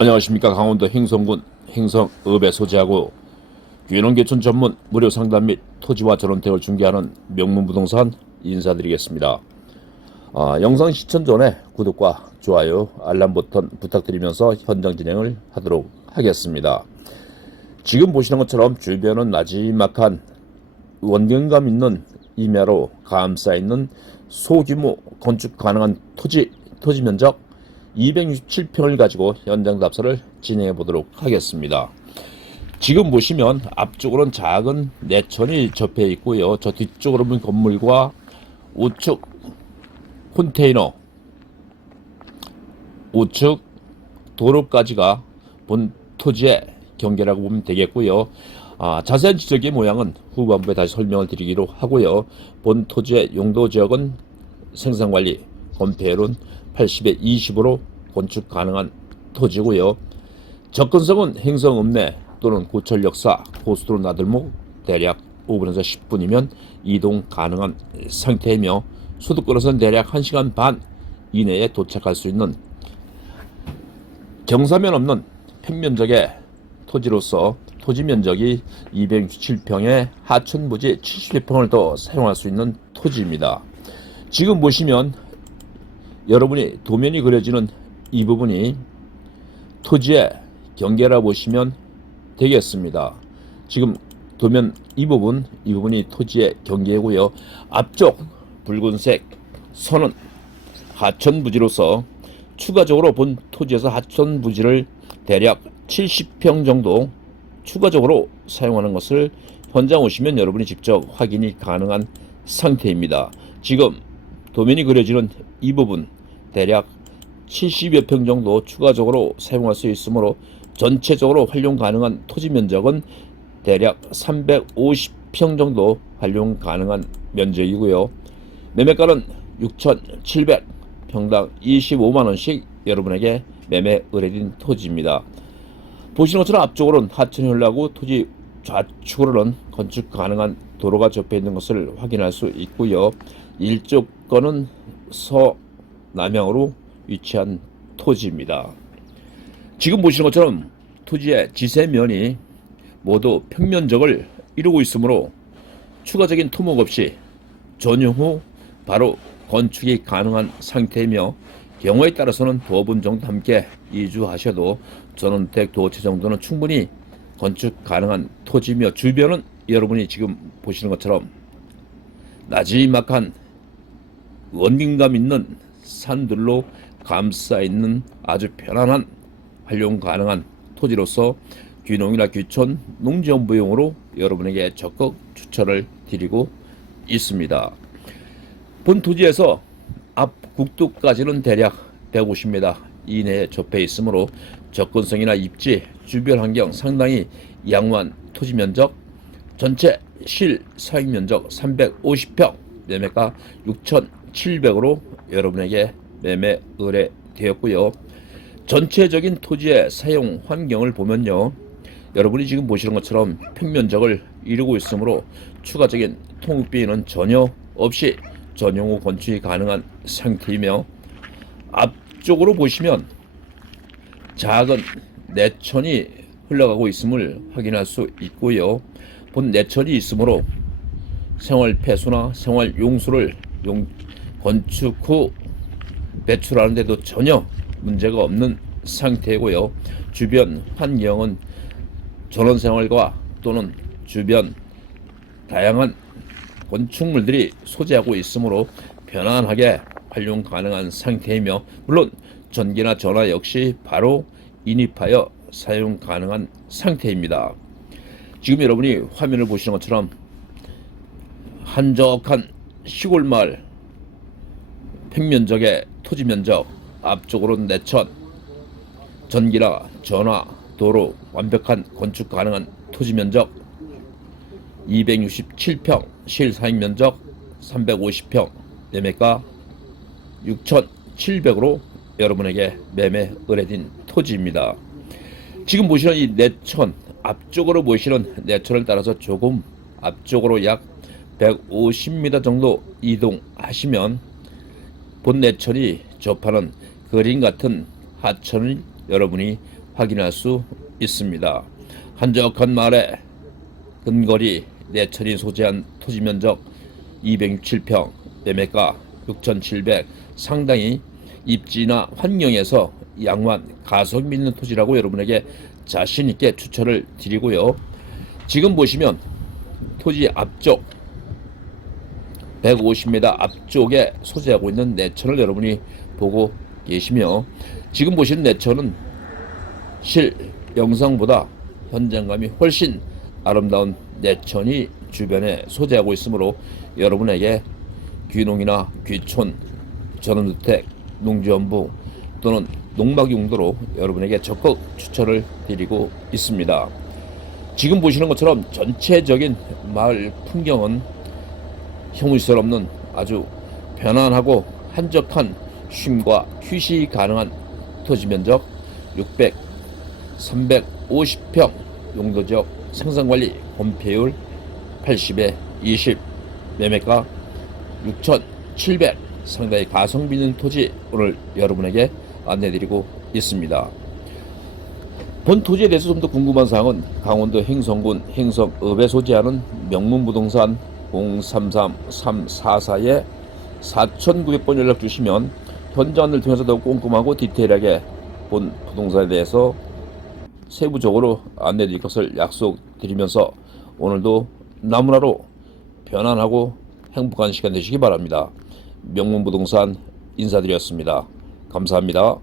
안녕하십니까 강원도 행성군 행성읍에 소재하고 귀농개촌 전문 무료 상담 및 토지와 전원택을 중개하는 명문부동산 인사드리겠습니다. 아, 영상 시청 전에 구독과 좋아요 알람 버튼 부탁드리면서 현장 진행을 하도록 하겠습니다. 지금 보시는 것처럼 주변은 나지막한 원경감 있는 임야로 감싸 있는 소규모 건축 가능한 토지 토지 면적 267평을 가지고 현장 답사를 진행해 보도록 하겠습니다. 지금 보시면 앞쪽으로는 작은 내천이 접해 있고요. 저 뒤쪽으로 보면 건물과 우측 컨테이너, 우측 도로까지가 본 토지의 경계라고 보면 되겠고요. 아, 자세한 지적의 모양은 후반부에 다시 설명을 드리기로 하고요. 본 토지의 용도 지역은 생산관리, 건폐율은 80에 20으로 건축 가능한 토지고요. 접근성은 행성 읍내 또는 고철 역사 고수도로 나들목 대략 5분에서 10분이면 이동 가능한 상태이며 소득권에서는 대략 1시간 반 이내에 도착할 수 있는 경사면 없는 평면적의 토지로서 토지 면적이 267평에 하천 부지 70평을 더 사용할 수 있는 토지입니다. 지금 보시면 여러분이 도면이 그려지는 이 부분이 토지의 경계라 보시면 되겠습니다. 지금 도면 이 부분, 이 부분이 토지의 경계고요. 앞쪽 붉은색 선은 하천 부지로서 추가적으로 본 토지에서 하천 부지를 대략 70평 정도 추가적으로 사용하는 것을 현장 오시면 여러분이 직접 확인이 가능한 상태입니다. 지금 도면이 그려지는 이 부분 대략 70여 평 정도 추가적으로 사용할 수 있으므로 전체적으로 활용 가능한 토지 면적은 대략 350평 정도 활용 가능한 면적이고요. 매매가는 6,700 평당 25만 원씩 여러분에게 매매 의뢰된 토지입니다. 보시는 것처럼 앞쪽으로는 하천이 흘러가고 토지 좌측으로는 건축 가능한 도로가 접해 있는 것을 확인할 수 있고요. 일쪽 거는 서 남향으로 위치한 토지입니다. 지금 보시는 것처럼 토지의 지세면이 모두 평면적을 이루고 있으므로 추가적인 토목 없이 전용 후 바로 건축이 가능한 상태이며 경우에 따라서는 도분 정도 함께 이주하셔도 전원택 도체 정도는 충분히 건축 가능한 토지며 주변은 여러분이 지금 보시는 것처럼 나지막한 원긴감 있는 산들로 감싸 있는 아주 편안한 활용 가능한 토지로서 귀농이나 귀촌 농지연부용으로 여러분에게 적극 추천을 드리고 있습니다. 본 토지에서 앞 국도까지는 대략 150m 이내에 접해 있으므로 접근성이나 입지, 주변 환경 상당히 양호한 토지 면적, 전체 실 사용 면적 350평, 매매가 6,700으로 여러분에게 매매 의뢰되었고요. 전체적인 토지의 사용 환경을 보면요. 여러분이 지금 보시는 것처럼 평면적을 이루고 있으므로 추가적인 통비는 전혀 없이 전용 후 건축이 가능한 상태이며 앞쪽으로 보시면 작은 내천이 흘러가고 있음을 확인할 수 있고요. 본 내천이 있으므로 생활 폐수나 생활 용수를 용, 건축 후 배출하는데도 전혀 문제가 없는 상태고요. 주변 환경은 전원 생활과 또는 주변 다양한 건축물들이 소재하고 있으므로 편안하게 활용 가능한 상태이며 물론 전기나 전화 역시 바로 인입하여 사용 가능한 상태입니다. 지금 여러분이 화면을 보시는 것처럼 한적한 시골 마을 평면적의 토지 면적 앞쪽으로는 내천 전기나 전화 도로 완벽한 건축 가능한 토지 면적 267평 실사용 면적 350평 매매가 6,700으로 여러분에게 매매 의뢰된 토지입니다. 지금 보시는 이 내천 앞쪽으로 보시는 내천을 따라서 조금 앞쪽으로 약 150m 정도 이동하시면 본 내천이 접하는 그림 같은 하천을 여러분이 확인할 수 있습니다. 한적한 마을에 근거리 내천이 소재한 토지 면적 267평, 매매가 6,700 상당히 입지나 환경에서 양호한 가성비 있는 토지라고 여러분에게 자신 있게 추천을 드리고요. 지금 보시면 토지 앞쪽 150m 앞쪽에 소재하고 있는 내천을 여러분이 보고 계시며 지금 보시는 내천은 실 영상보다 현장감이 훨씬 아름다운 내천이 주변에 소재하고 있으므로 여러분에게 귀농이나 귀촌, 전원주택, 농지원부 또는 농막 용도로 여러분에게 적극 추천을 드리고 있습니다. 지금 보시는 것처럼 전체적인 마을 풍경은 형무시설 없는 아주 편안하고 한적한 쉼과 휴식이 가능한 토지 면적 600, 350평 용도 지역 생산관리 건폐율 80에 20 매매가 6,700 상당히 가성비 있는 토지 오늘 여러분에게 안내드리고 있습니다. 본 토지에 대해서 좀 더 궁금한 사항은 강원도 행성군 행성읍에 소재하는 명문부동산 033-344에 4,900번 연락 주시면 현장을 통해서 더 꼼꼼하고 디테일하게 본 부동산에 대해서 세부적으로 안내 드릴 것을 약속드리면서 오늘도 나무나로 편안하고 행복한 시간 되시기 바랍니다. 명문부동산 인사드렸습니다. 감사합니다.